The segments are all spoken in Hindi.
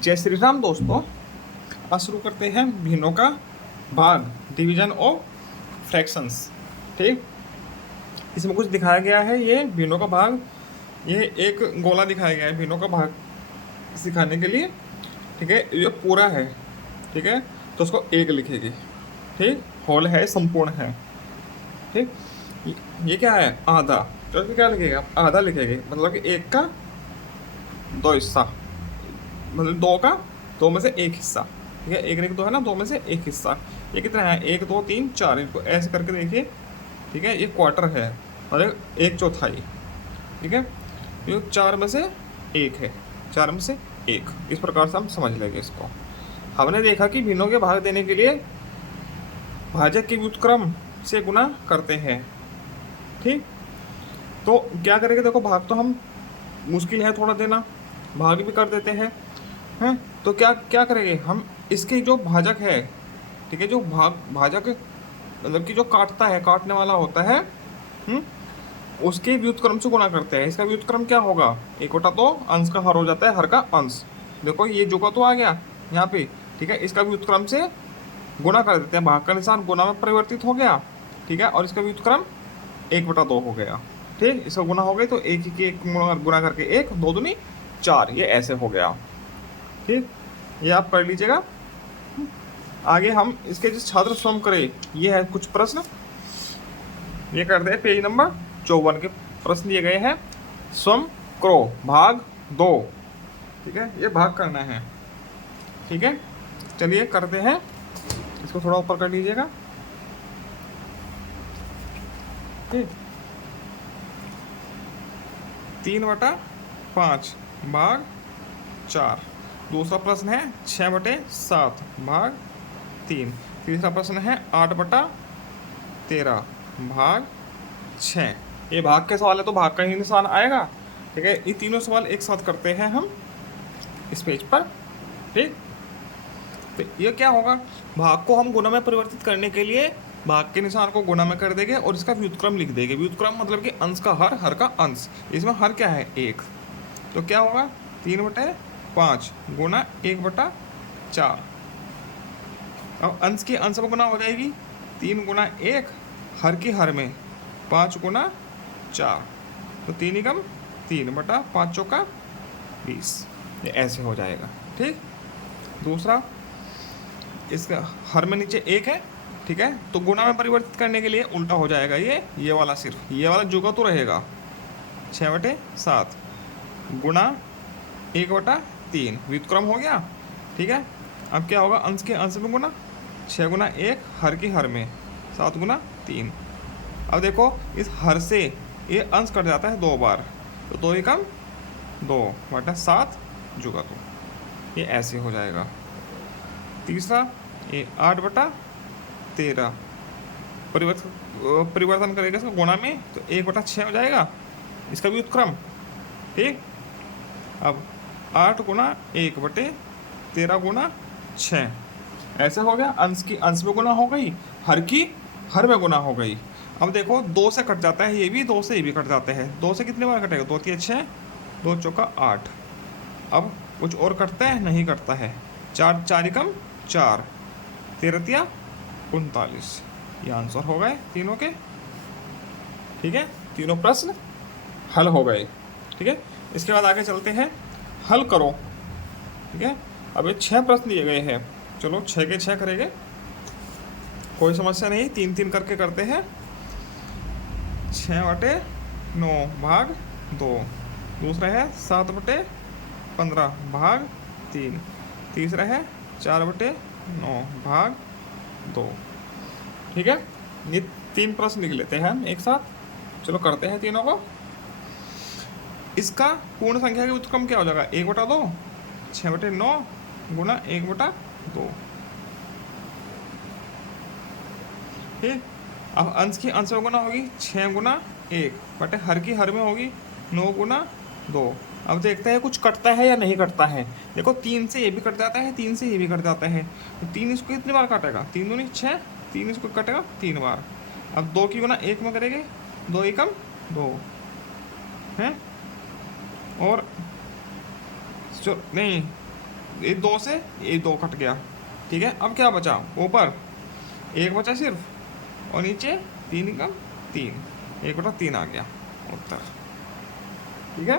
जय श्री राम दोस्तों। आज शुरू करते हैं भिन्नों का भाग, डिवीजन ऑफ फ्रैक्शंस। ठीक, इसमें कुछ दिखाया गया है। ये भिन्नों का भाग, ये एक गोला दिखाया गया है भिन्नों का भाग सिखाने के लिए। ठीक है, ये पूरा है। ठीक है, तो उसको एक लिखेगी। ठीक, होल है, संपूर्ण है। ठीक, ये क्या है, आधा। तो इसमें क्या लिखेगा, आधा लिखेगी, मतलब कि एक का दो हिस्सा, मतलब दो में से एक हिस्सा। ठीक है, एक एक दो है ना, दो में से एक हिस्सा। ये कितना है, एक दो तीन चार, इनको ऐसे करके देखिए। ठीक है, ये क्वार्टर है और एक चौथाई। ठीक है, ये चार में से एक है, चार में से एक। इस प्रकार से हम समझ लेंगे इसको। हमने देखा कि भिन्नों के भाग देने के लिए भाजक के व्युत्क्रम से गुना करते हैं। ठीक, तो क्या करेंगे, देखो भाग तो हम मुश्किल है थोड़ा देना, भाग भी कर देते हैं। तो क्या क्या करेंगे हम, इसके जो भाजक है, ठीक है, जो भाजक मतलब कि जो काटता है, काटने वाला होता है, उसके व्युत्क्रम से गुणा करते हैं। इसका व्युत्क्रम क्या होगा, एक बटा दो, अंश का हर हो जाता है, हर का अंश। देखो ये जो का तो आ गया यहाँ पे। ठीक है, इसका व्युत्क्रम से गुणा कर देते हैं, भाग का निशान गुणा में परिवर्तित हो गया। ठीक है, और इसका व्युत्क्रम एक बटा दो हो गया। ठीक, इसका गुना हो गया तो एक ही के एक गुना करके एक, दो दूनी चार, ये ऐसे हो गया। ठीक, ये आप कर लीजिएगा। आगे हम इसके जो छात्र स्वयं करें, ये है कुछ प्रश्न, ये करते हैं। पेज नंबर 54 के प्रश्न दिए गए हैं। स्वयं करो भाग दो। ठीक है, ये भाग करना है। ठीक है, चलिए करते हैं। इसको थोड़ा ऊपर कर लीजिएगा। ठीक, 3/5 भाग 4। दूसरा प्रश्न है 6/7 भाग 3। तीसरा प्रश्न है 8/13 भाग 6। ये भाग के सवाल है तो भाग का ही निशान आएगा। ठीक है, ये तीनों सवाल एक साथ करते हैं हम इस पेज पर। ठीक, तो ये क्या होगा, भाग को हम गुणा में परिवर्तित करने के लिए भाग के निशान को गुणा में कर देंगे और इसका व्युत्क्रम लिख देंगे। व्युत्क्रम मतलब कि अंश का हर, हर का अंश। इसमें हर क्या है, एक। तो क्या होगा, 3/5 गुना 1/4। अब अंश की अंश में गुना हो जाएगी, 3 गुना 1, हर की हर में 5 गुना 4, तो 3 एकम 3/5 चौका 20। ये ऐसे हो जाएगा। ठीक, दूसरा, इसका हर में नीचे एक है। ठीक है, तो गुना में परिवर्तित करने के लिए उल्टा हो जाएगा, ये वाला सिर्फ ये वाला जुगा तो रहेगा। 6/7 गुना 1/3, व्युत्क्रम हो गया। ठीक है, अब क्या होगा, अंश के अंश में गुना, 6 गुना 1, हर की हर में 7 गुना 3। अब देखो इस हर से ये अंश कट जाता है 2 बार, तो 2 एकम 2/7 जुगा तो, ये ऐसे हो जाएगा। तीसरा, ये 8/13 परिवर्तन करेगा इसका गुणा में, तो 1/6 हो जाएगा इसका व्युत्क्रम। ठीक, अब 8 गुना 1/13 गुना 6, ऐसे हो गया। अंश की अंश में गुना हो गई, हर की हर में गुना हो गई। अब देखो 2 से कट जाता है ये भी, 2 से ये भी कट जाते हैं। 2 से कितने बार कटेगा, 2 3 6, 2 चौका 8। अब कुछ और कटता है, नहीं कटता है। 4 4 एकम 4, 13 तिया 39। ये आंसर हो गए तीनों के। ठीक है, तीनों प्रश्न हल हो गए। ठीक है, इसके बाद आगे चलते हैं, हल करो। ठीक है, अब ये 6 प्रश्न दिए गए हैं, चलो 6 के 6 करेंगे, कोई समस्या नहीं, 3 करके करते हैं। 6/9 भाग 2। दूसरा है 7/15 भाग 3। तीसरा है 4/9 भाग 2। ठीक है, ये 3 प्रश्न लिख लेते हैं हम एक साथ। चलो करते हैं तीनों को। इसका पूर्ण संख्या के व्युत्क्रम क्या हो जाएगा, 1/2, 6/9 गुना 1/2। ठीक, अब अंश की अंश में गुना होगी, 6 गुना 1 बटे हर की हर में होगी 9 गुना 2। अब देखते हैं कुछ कटता है या नहीं कटता है। देखो 3 से ये भी कट जाता है, 3 से ये भी कट जाता है, तो 3 इसको कितनी बार काटेगा, 3 दूनी 6, 3 इसको कटेगा 3 बार। अब 2 की गुना 1 में करेंगे, 2 एकम 2 है, और नहीं ये 2 से ये 2 कट गया, ठीक है। अब क्या बचा, ऊपर 1 बचा सिर्फ, और नीचे 3 कम 3, 1/3 आ गया उत्तर, ठीक है।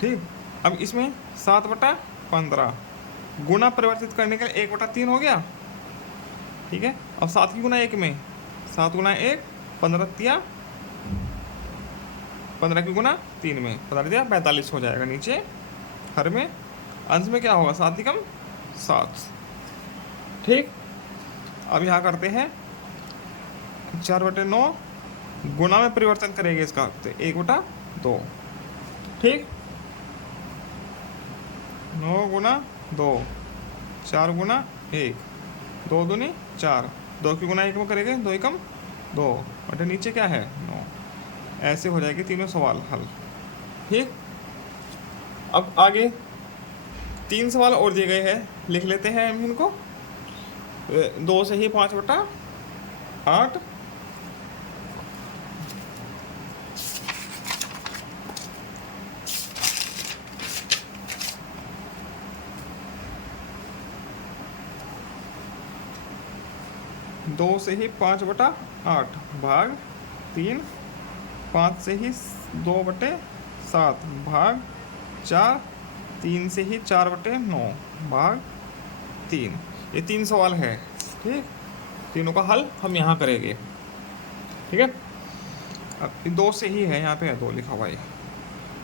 ठीक, अब इसमें 7/15 गुना परिवर्तित करने के लिए 1/3 हो गया, ठीक है। अब 7 की गुना 1 में 7 गुना 1 15 15 की गुना 3 में 15 45 हो जाएगा नीचे हर में। अंश में क्या होगा, 7 कम 7, ठीक। अब यहाँ करते हैं 4/9 गुना में परिवर्तन करेंगे इसका, तो 1/2, ठीक। 9 गुना 2, 4 गुना 1, 2 दूनी 4, 2 की गुना 1 में करेंगे 2 एकम 2, और नीचे क्या है 9। ऐसे हो जाएगी तीनों सवाल हल, ठीक। अब आगे 3 सवाल और दिए गए हैं, लिख लेते हैं हम इनको। 2 से ही 5/8, 2 से ही 5/8 भाग 3, 5 से ही 2/7 भाग 4, 3 से ही 4/9 भाग 3। ये 3 सवाल है, ठीक। तीनों का हल हम यहाँ करेंगे, ठीक है। अब 2 से ही है, यहाँ पे है 2 लिखा हुआ है,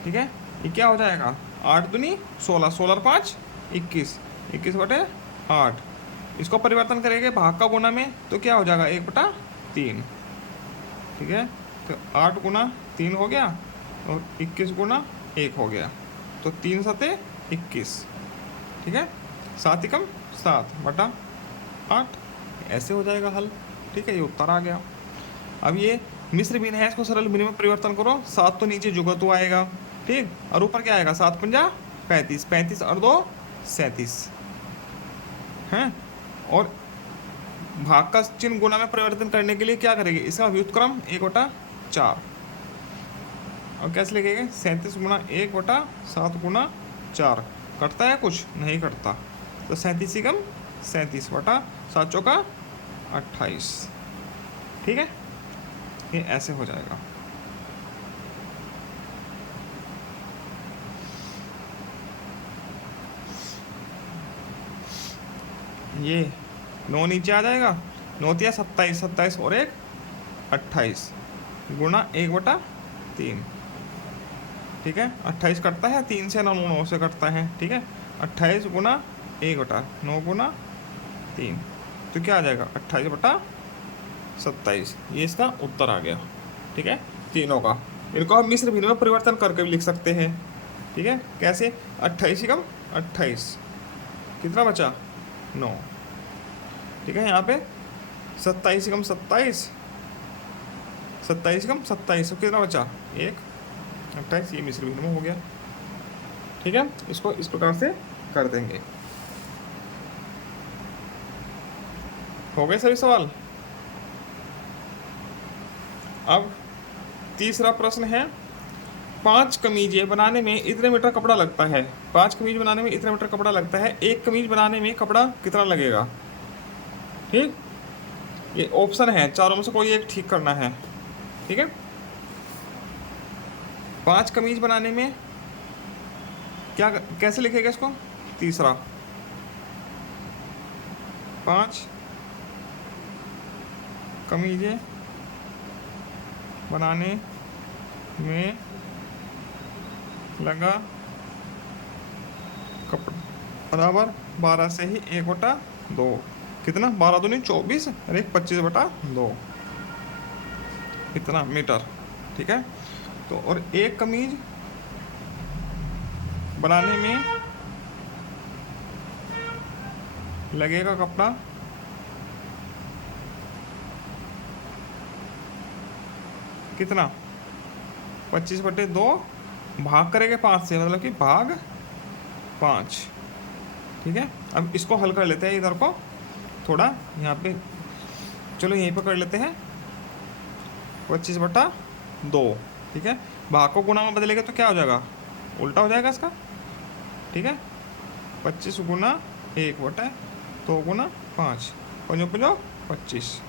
ठीक है। ये क्या हो जाएगा, 8 दूनी 16, 16 और 5 21, 21/8। इसको परिवर्तन करेंगे भाग का गुना में, तो क्या हो जाएगा 1/3, ठीक है। तो 8 गुना 3 हो गया और 21 गुना 1 हो गया, तो 3 7 21, ठीक है। 7 एकम 7/8, ऐसे हो जाएगा हल, ठीक है। ये उत्तर आ गया। अब ये मिश्र भिन्न है, इसको सरल भिन्न में परिवर्तन करो। 7 तो नीचे जुगतु आएगा, ठीक, और ऊपर क्या आएगा 7 पंजा 35, 35 और 2 37 हैं। और भाग का चिन्ह गुना में परिवर्तन करने के लिए क्या करेंगे, इसका व्युत्क्रम 1/4, और कैसे लिखेंगे 37 गुना 1/7 गुना 4, कटता है कुछ नहीं कटता, तो 37 एकम 37/7 चौका 28, ठीक है। ये ऐसे हो जाएगा। ये 9 नीचे आ जाएगा, 9 तिया 27, 27 और 1 28 गुना 1/3, ठीक है। 28 कटता है 3 से, 9 9 से कटता है, ठीक है। 28 गुना 1/9 गुना 3, तो क्या आ जाएगा 28/27। ये इसका उत्तर आ गया, ठीक है, तीनों का। इनको हम मिश्र भिन्न में परिवर्तन करके भी लिख सकते हैं, ठीक है। कैसे, 28 कम 28, कितना बचा 9, ठीक है। यहाँ पे 27 कम 27, 27 कम 27, तो कितना बचा 1, 28। ये मिश्र भिन्न में हो गया, ठीक है। इसको इस प्रकार से कर देंगे। हो गए सभी सवाल। अब तीसरा प्रश्न है, 5 कमीजें बनाने में इतने मीटर कपड़ा लगता है। 5 कमीज बनाने में इतने मीटर कपड़ा लगता है, 1 कमीज बनाने में कपड़ा कितना लगेगा, ठीक। ये ऑप्शन है, चारों में से कोई एक ठीक करना है, ठीक है। 5 कमीज बनाने में क्या, कैसे लिखेगा इसको, तीसरा 5 कमीजें बनाने में लगा कपड़ा बराबर 12 से ही 1/2, कितना 12 दूनी 24 और 1 25/2, इतना मीटर, ठीक है। तो और 1 कमीज बनाने में लगेगा कपड़ा कितना 25/2, भाग करेंगे 5 से, मतलब कि भाग 5, ठीक है। अब इसको हल कर लेते हैं, इधर को थोड़ा यहाँ पे, चलो यहीं पर कर लेते हैं 25/2, ठीक है। भाग को गुणा में बदलेगा तो क्या हो जाएगा, उल्टा हो जाएगा इसका, ठीक है। 25 गुना 1 बटा 2 गुना 5, 5 5 25,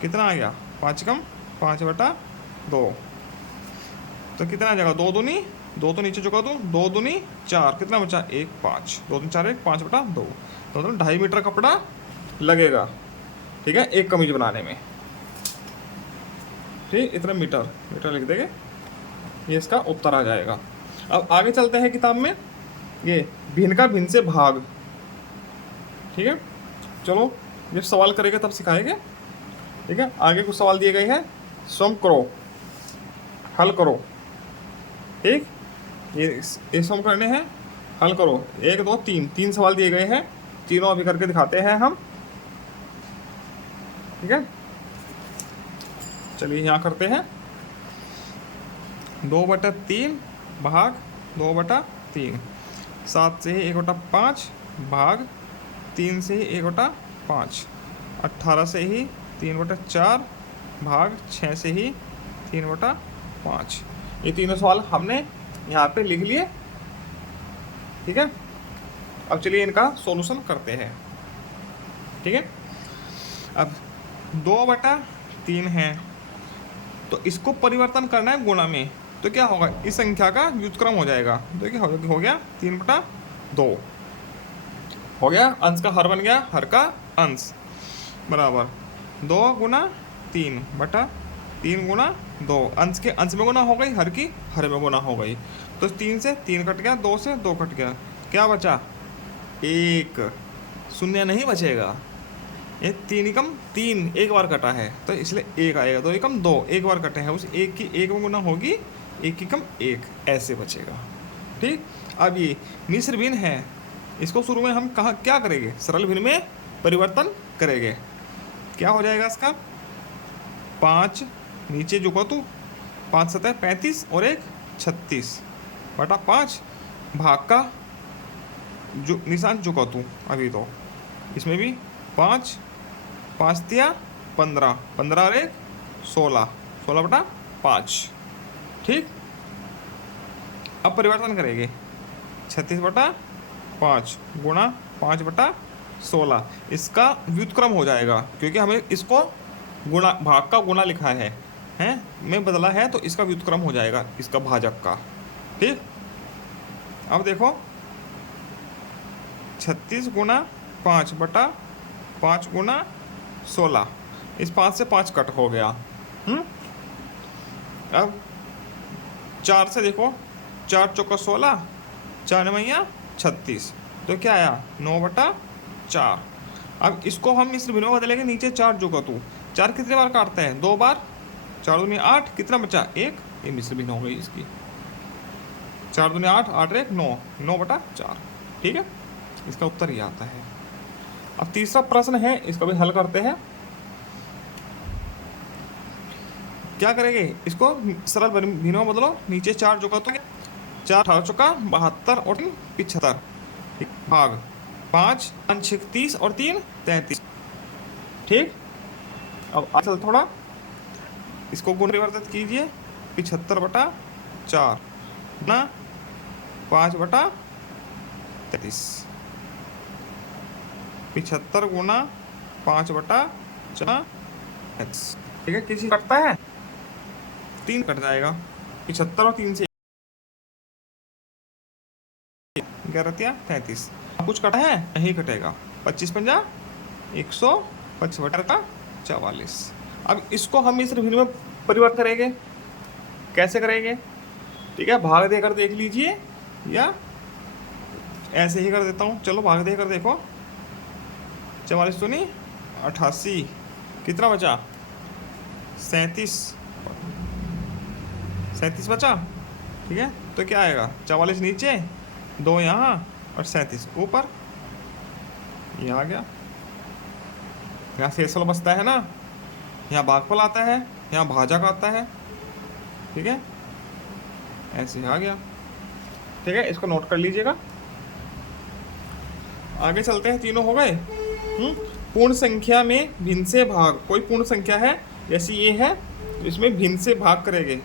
कितना आ गया 5 कम 5 बटा 2, तो कितना आ जाएगा 2 दूनी 2 तो नीचे चुका दूँ, 2 दूनी 4, कितना बचा 1 5, 2 दूनी 4 1 5 बटा 2, तो मतलब 2.5 मीटर कपड़ा लगेगा, ठीक है, एक कमीज बनाने में। ठीक, इतना मीटर लिख देंगे, ये इसका उत्तर आ जाएगा। अब आगे चलते हैं किताब में, ये भिन्न का भिन्न से भाग, ठीक है। चलो जब सवाल करेंगे तब सिखाएंगे, ठीक है। आगे कुछ सवाल दिए गए हैं, स्वयं करो, हल करो, ठीक। ये सम करने हैं, हल करो। 1 2 3 सवाल दिए गए हैं, तीनों अभी करके दिखाते हैं हम, ठीक है। चलिए यहाँ करते हैं। 2/3 भाग 2/3, 7 से ही 1/5 भाग 3 से ही 1/5, 18 से ही 3/4 भाग 6 से ही 3/5। ये तीनों सवाल हमने यहाँ पे लिख लिए, ठीक है। अब चलिए इनका सॉल्यूशन करते हैं, ठीक है। अब 2/3 है, तो इसको परिवर्तन करना है गुणा में, तो क्या होगा, इस संख्या का व्युत्क्रम हो जाएगा, तो क्या हो गया 3/2 हो गया, अंश का हर बन गया, हर का अंश बराबर 2 गुना 3/3 गुना 2, अंश के अंश में गुना हो गई, हर की हर में गुना हो गई, तो 3 से 3 कट गया, 2 से 2 कट गया, क्या बचा 1, शून्य नहीं बचेगा, ये 3 एकम 3 एक बार कटा है, तो इसलिए 1 आएगा, 2 एकम 2 एक बार कटे हैं, उस 1 की 1 में गुना होगी, 1 एकम 1 ऐसे बचेगा, ठीक। अब ये मिश्र भिन्न है, इसको शुरू में हम कहाँ क्या करेंगे, सरल भिन्न में परिवर्तन करेंगे, क्या हो जाएगा इसका 5 नीचे जो तू 5 7 35 और 1 36/5 भाग का जो निशान चुका तू अभी, तो इसमें भी 5 5 तिया 15 15 और 1 16 16/5, ठीक। अब परिवर्तन करेंगे 36/5 गुणा 5/16, इसका व्युत्क्रम हो जाएगा, क्योंकि हमें इसको गुणा भाग का गुणा लिखा है में बदला है, तो इसका व्युत्क्रम हो जाएगा इसका भाजक का, ठीक। अब देखो 36 गुना 5/5 गुना 16, इस 5 से 5 कट हो गया। अब 4 से देखो, 4 चौका 16, 4 मैया 36, तो क्या आया 9/4। अब इसको हम मिश्र भिन्न में बदलेंगे, नीचे 4 जो का तू 4 कितने बार काटते हैं 2 बार, 4 दूनी 8, कितना बचा 1, ये मिश्र भिन्न हो गई इसकी, 4 दूनी 8 8 1 9 9/4, ठीक है। इसका उत्तर ये आता है। अब तीसरा प्रश्न है, इसको भी हल करते हैं। क्या करेंगे, इसको सरल भिन्नों में बदलो, नीचे 4 जो का तो 4 18 चौका 72 और 3 75 भाग 5 5 30 और 3 33, ठीक। अब चल थोड़ा इसको गुण परिवर्तित कीजिए, 75/4 ना 5/33, 75 गुना 5/4, ठीक है। किसी कटता है 3 कट जाएगा, 75 और 3 से 11×33, कुछ कटा है नहीं कटेगा, 25 पंजा 125/44। अब इसको हम मिश्र भिन्न में परिवर्तन करेंगे, कैसे करेंगे, ठीक है। भाग देकर देख लीजिए, या ऐसे ही कर देता हूँ, चलो भाग देकर देखो, 44 तो नहीं 88, कितना बचा 37 बचा, ठीक है। तो क्या आएगा 44 नीचे, 2 यहाँ और 37 ऊपर, ये आ गया। यहाँ शेषफल बचता है ना, यहाँ भागफल आता है, यहाँ भाजक आता है, ठीक है, ऐसे आ गया, ठीक है। इसको नोट कर लीजिएगा। आगे चलते हैं, तीनों हो गए। पूर्ण संख्या में भिन्न से भाग, कोई पूर्ण संख्या है जैसी ये है, इसमें भिन्न से भाग करेंगे,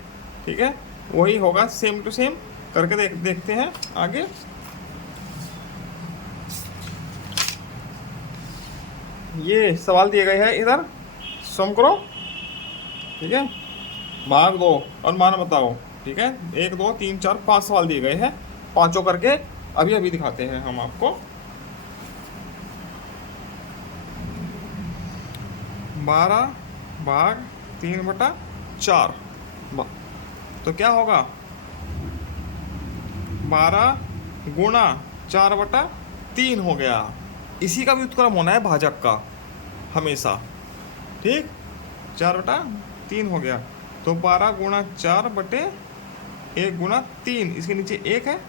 ठीक है, वही होगा, सेम टू सेम करके देखते हैं आगे। ये सवाल दिए गए हैं इधर, सम करो, ठीक है, भाग दो और मान बताओ, ठीक है। 1 2 3 4 5 सवाल दिए गए हैं, पांचों करके अभी अभी दिखाते हैं हम आपको। 12 भाग 3/4, तो क्या होगा, 12 गुणा 4/3 हो गया। इसी का भी उत्क्रम होना है भाजक का हमेशा, ठीक। 4/3 हो गया, तो 12 गुणा 4/1 गुणा 3, इसके नीचे 1 है,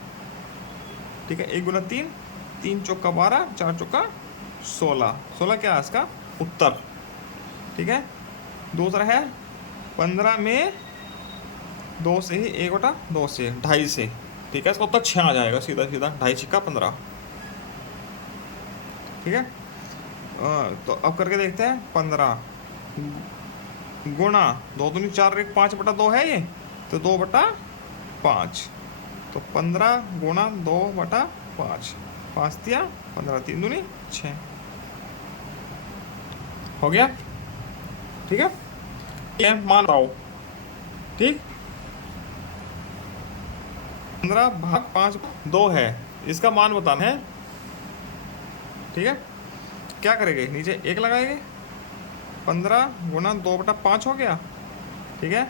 ठीक है। 1 गुणा 3, 3 चौका 12, 4 चौका 16, 16 क्या है इसका उत्तर, ठीक है। दूसरा है 15 में 2 से ही 1/2 से 2.5 से, ठीक है। इसका उत्तर 6 आ जाएगा सीधा सीधा, 2.5 छिक्का 15, ठीक है। तो अब करके देखते हैं, 15 गुणा 2 दूनी 4 1 5/2 है ये, तो 2/5, तो 15 गुणा 2/5, 5 दिया 15, 3 दूनी 6 हो गया, ठीक है। ये मान पाओ, ठीक। 15 भाग 5 2 है, इसका मान बताना है, ठीक है। क्या करेंगे, नीचे 1 लगाएंगे, 15 गुणा 2/5 हो गया, ठीक है।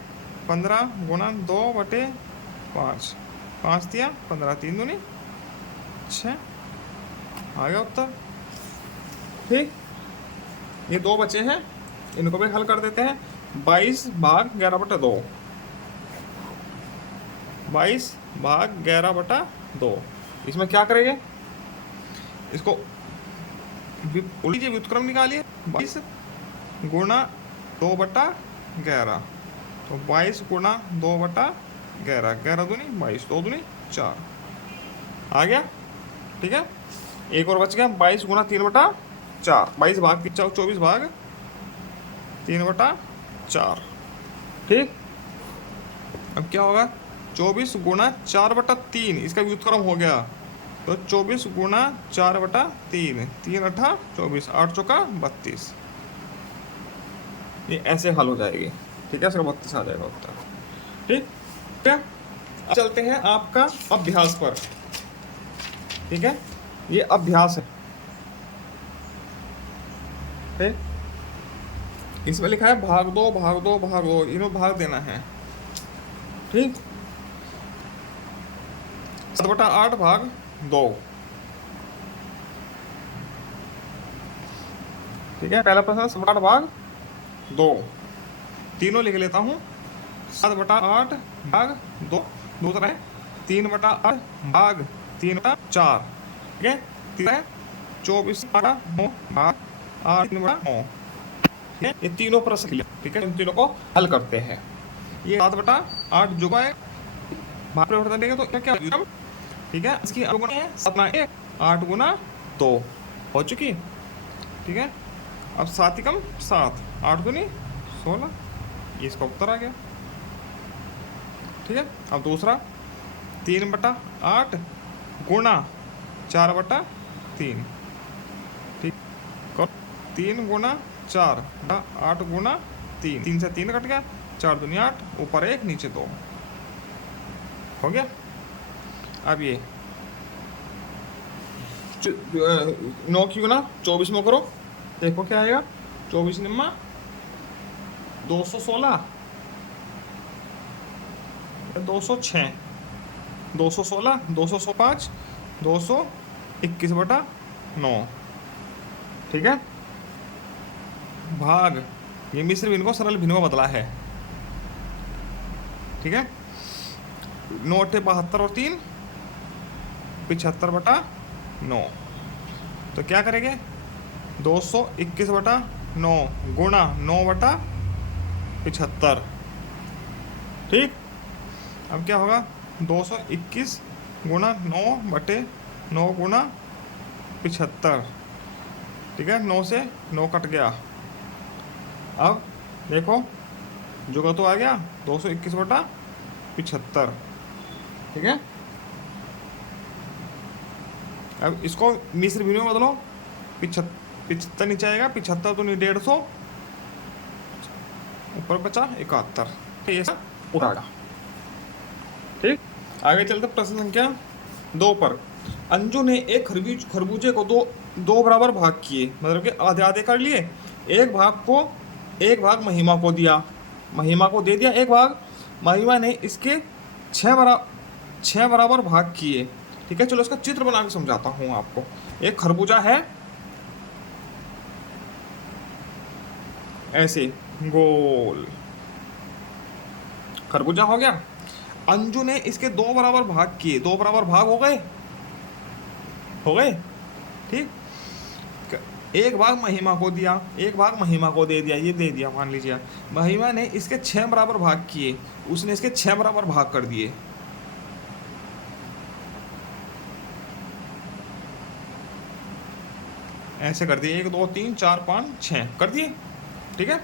15 गुणा 2/5, 5 दिया 15, 3 दूनी 6, आ गया उत्तर, ठीक। ये 2 बचे हैं, इनको भी हल कर देते हैं। 22 भाग 11/2, 22 भाग 11/2, इसमें क्या करेंगे, इसको उल्टी व्युत्क्रम निकालिए, 22 गुणा 2/11, तो 22 गुणा 2/11, 11 दूनी 22, 2 दूनी 4, आ गया, ठीक है। एक और बच गया, 22 गुणा 3/4, 22 भाग 24 भाग 3/4, ठीक। अब क्या होगा, 24 गुणा 4/3, इसका व्युत्क्रम हो गया, तो 24 गुणा 4/3, 3 8 24, 8 चौका 32, ये ऐसे हल हो जाएगी, ठीक है। इसका 32 आ जाएगा उत्तर, ठीक है। अब चलते हैं आपका अभ्यास पर, ठीक है। ये अभ्यास है, ठीक। इसमें लिखा है भाग दो भाग दो भाग दो, इन्हों भाग देना है, ठीक। 7/8 भाग 2, ठीक है। पहला प्रश्न 7/8 भाग 2, तीनों लिख लेता हूँ, 7/8 भाग 2, दूसरा है 3/8 भाग 3/4, ठीक है। तीसरा है 24/9 भाग 8/9, ठीक है। ये तीनों प्रश्न लिया, ठीक है। इन तीनों को हल करते हैं। ये 7/8 जो है भाग परिवर्तन देंगे तो क्या क्या, ठीक है। इसकी अनुगुणा है 7 8 गुना 2 हो चुकी, ठीक है। अब 7 कम 7, 8 दूनी 16, ये इसका उत्तर आ गया, ठीक है। अब दूसरा 3/8 गुणा 4/3, ठीक। 3 गुणा 4, 8 गुणा 3, 3 से 3 कट गया, 4 दूनी 8, ऊपर 1 नीचे 2 हो गया। अब ये 9 की गुना 24 में करो, देखो क्या आएगा, 24 निम्मा 216, 206, 216, 205, 221/9, ठीक है। भाग, ये मिश्र भिन्न को सरल भिन्न में बदला है, ठीक है। 9 8 72 और 3 75/9, तो क्या करेंगे, 221/9 गुणा 9/75, ठीक। अब क्या होगा, 221 गुणा 9/9 गुणा 75, ठीक है। 9 से 9 कट गया, अब देखो जो का तो आ गया 221/75, ठीक है। अब इसको मिश्र भिन्न में बदलो, 75 नीचे आएगा, 75 तो नहीं 150, ऊपर बचा 71, ये सब उठाएगा। ठीक, आगे चलते प्रश्न संख्या 2 पर। अंजू ने एक खरबूजे को दो बराबर भाग किए, मतलब कि आधे आधे कर लिए। एक भाग महिमा को दिया, महिमा को दे दिया एक भाग। महिमा ने इसके 6 बराबर भाग किए। ठीक है, चलो इसका चित्र बना के समझाता हूँ आपको। एक खरबूजा है ऐसे गोल, खरबूजा हो गया। अंजू ने इसके 2 बराबर भाग किए, 2 बराबर भाग हो गए, ठीक। एक भाग महिमा को दिया, एक भाग महिमा को दे दिया, ये दे दिया मान लीजिए। महिमा ने इसके 6 बराबर भाग किए, उसने इसके 6 बराबर भाग कर दिए। ऐसे कर दिए, 1 2 3 4 5 6 कर दिए। ठीक है,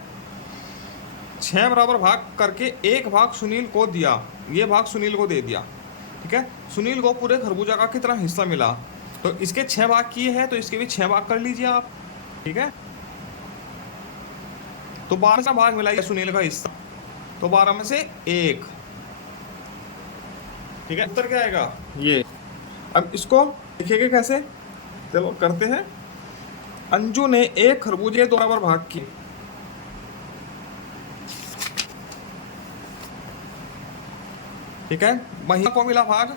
6 बराबर भाग करके एक भाग सुनील को दिया, ये भाग सुनील को दे दिया। ठीक है, सुनील को पूरे खरबूजा का कितना हिस्सा मिला, तो इसके 6 भाग किए हैं तो इसके भी 6 भाग कर लीजिए आप। ठीक है, तो 12 का भाग मिला सुनील का हिस्सा, तो 12 में से 1। ठीक है, उत्तर क्या आएगा ये। अब इसको लिखेंगे कैसे, चलो करते हैं। अंजू ने एक खरबूजे 2 बराबर भाग किए। ठीक है, महिमा को मिला भाग,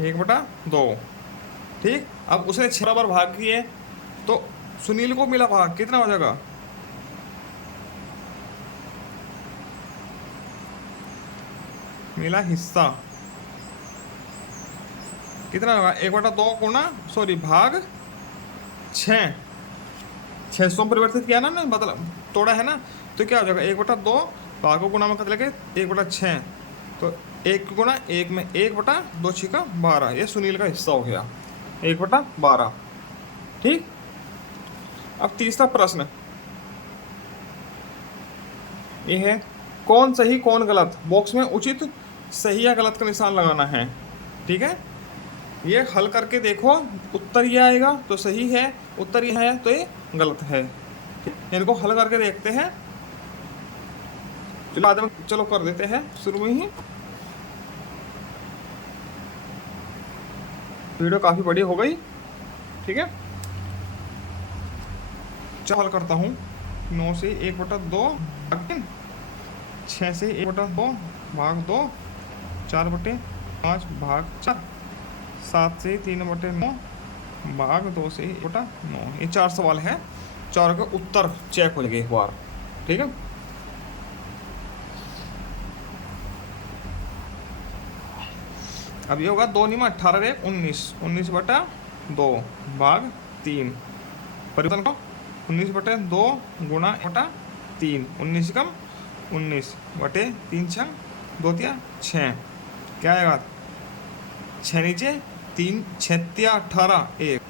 एक बटा 2। ठीक, अब उसने 6 बराबर भाग किए तो सुनील को मिला भाग, कितना हो जाएगा, मिला हिस्सा कितना होगा, 1/2 गुना भाग 6, 600 में परिवर्तित किया ना, मतलब तोड़ा है ना, तो क्या हो जाएगा 1/2 भाग को गुना में कर लेके 1/6, तो 1 गुना 1 में 1/2 छिका 12, ये सुनील का हिस्सा हो गया 1/12। ठीक, अब तीसरा प्रश्न ये है, कौन सही कौन गलत, बॉक्स में उचित सही या गलत का निशान लगाना है। ठीक है, ये हल करके देखो, उत्तर ये आएगा तो सही है, उत्तर ये है तो ये गलत है। इनको हल करके देखते हैं। चलो आदमी, चलो कर देते हैं शुरू में ही। वीडियो काफ़ी बड़ी हो गई। ठीक है, चलो हल करता हूँ। 9 से 1/2 भाग 3, 6 से 1/2 भाग 2, 4/5 भाग 4, 7 से 3/9 भाग 2 से 1/9। ये 4 सवाल है, 4 का उत्तर चेक हो जाएगा एक बार। ठीक है, अब ये होगा 2 × 18 = 19, 19/2 भाग 3, परिवर्तन को 19/2 गुणा 1/3, 19 कम 19/3 6 2 3 6, क्या आएगा 6 नीचे 3 6 18 1।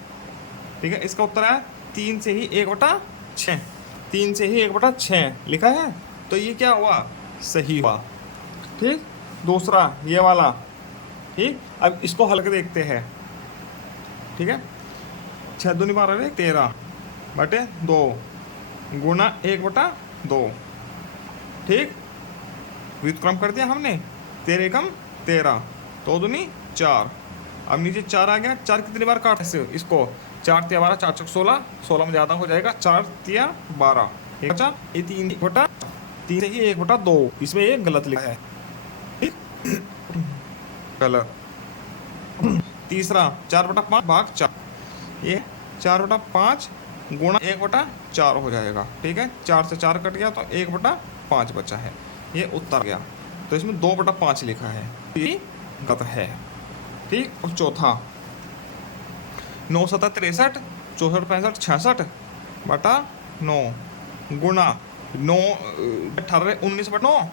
ठीक है, इसका उत्तर है 3 से ही 1/6, 3 से ही 1/6 लिखा है, तो ये क्या हुआ, सही हुआ। ठीक, दूसरा ये वाला। ठीक, अब इसको हल के देखते हैं। ठीक है, 6 दूनी 12 13/2 गुणा 1/2। ठीक, व्युत्क्रम कर दिया हमने, 13 एकम 13, 2 दूनी 4। अब नीचे 4 आ गया, 4 कितनी बार काट सकते हो इसको, 4 × 12 4 × 16, 16 में ज़्यादा हो जाएगा, 4 × 12 बचा, ये 3 से ही 1/2, इसमें ये गलत लिखा है। ठीक, गलत। तीसरा 4/5 भाग 4, ये 4/5 गुणा 1/4 हो जाएगा। ठीक है, 4 से 4 कट गया तो 1/5 बचा है, ये उत्तर गया, तो इसमें 2/5 लिखा है, ये गलत है। ठीक, और चौथा 9 × 7 = 63, 64 × 65 66 9 गुणा 9 18 19/9,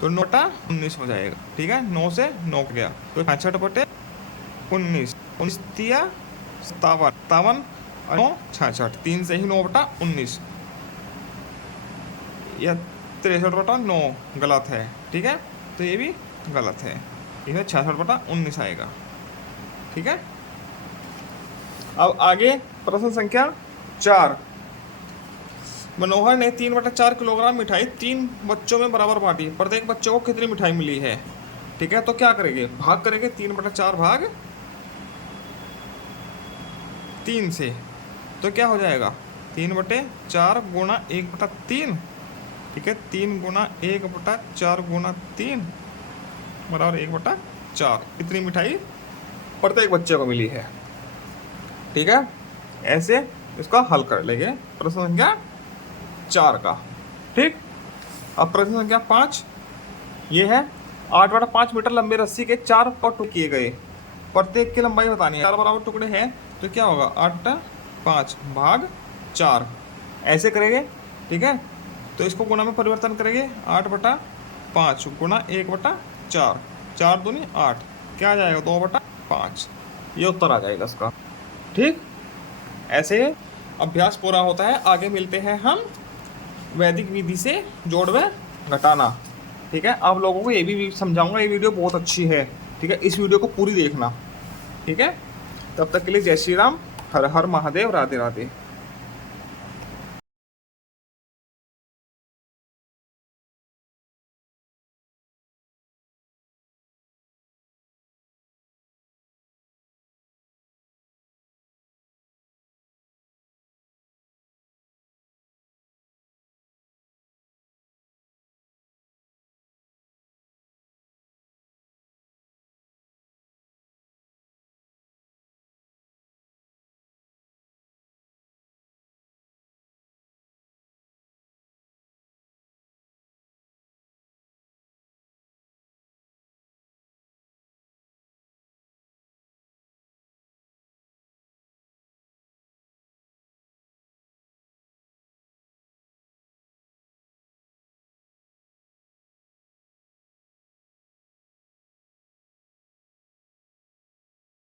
तो 9/19 हो जाएगा। ठीक है, 9 से 9 गया तो 65/19, 19 तिया 57, 57 9 66, 3 से ही 9/19, यह 63/9 गलत है। ठीक है, तो ये भी गलत है, इसमें 66/19 आएगा। ठीक है, अब आगे प्रश्न संख्या 4। मनोहर ने 3/4 किलोग्राम मिठाई 3 बच्चों में बराबर बांटी, प्रत्येक बच्चे को कितनी मिठाई मिली है। ठीक है, तो क्या करेंगे, भाग करेंगे 3/4 भाग 3 से, तो क्या हो जाएगा 3/4 गुणा 1/3। ठीक है, 3 गुणा 1/4 गुणा 3 बराबर 1/4। इतनी मिठाई प्रत्येक बच्चे को मिली है। ठीक है, ऐसे इसका हल कर लेंगे प्रश्न संख्या 4 का। ठीक, अब प्रश्न संख्या 5 ये है 8/5 मीटर लंबे रस्सी के 4 टुकड़े किए गए, प्रत्येक की लंबाई बतानी है। 4 बराबर टुकड़े हैं तो क्या होगा 8/5 भाग 4, ऐसे करेंगे। ठीक है, तो इसको गुणा में परिवर्तन करेंगे, 8/5 गुणा 1/4, 4 दूनी 8, क्या आ जाएगा 2/5, ये उत्तर आ जाएगा इसका। ठीक, ऐसे अभ्यास पूरा होता है। आगे मिलते हैं हम वैदिक विधि से जोड़ व घटाना। ठीक है, आप लोगों को ये भी समझाऊंगा, ये वीडियो बहुत अच्छी है। ठीक है, इस वीडियो को पूरी देखना। ठीक है, तब तक के लिए जय श्री राम, हर हर महादेव, राधे राधे।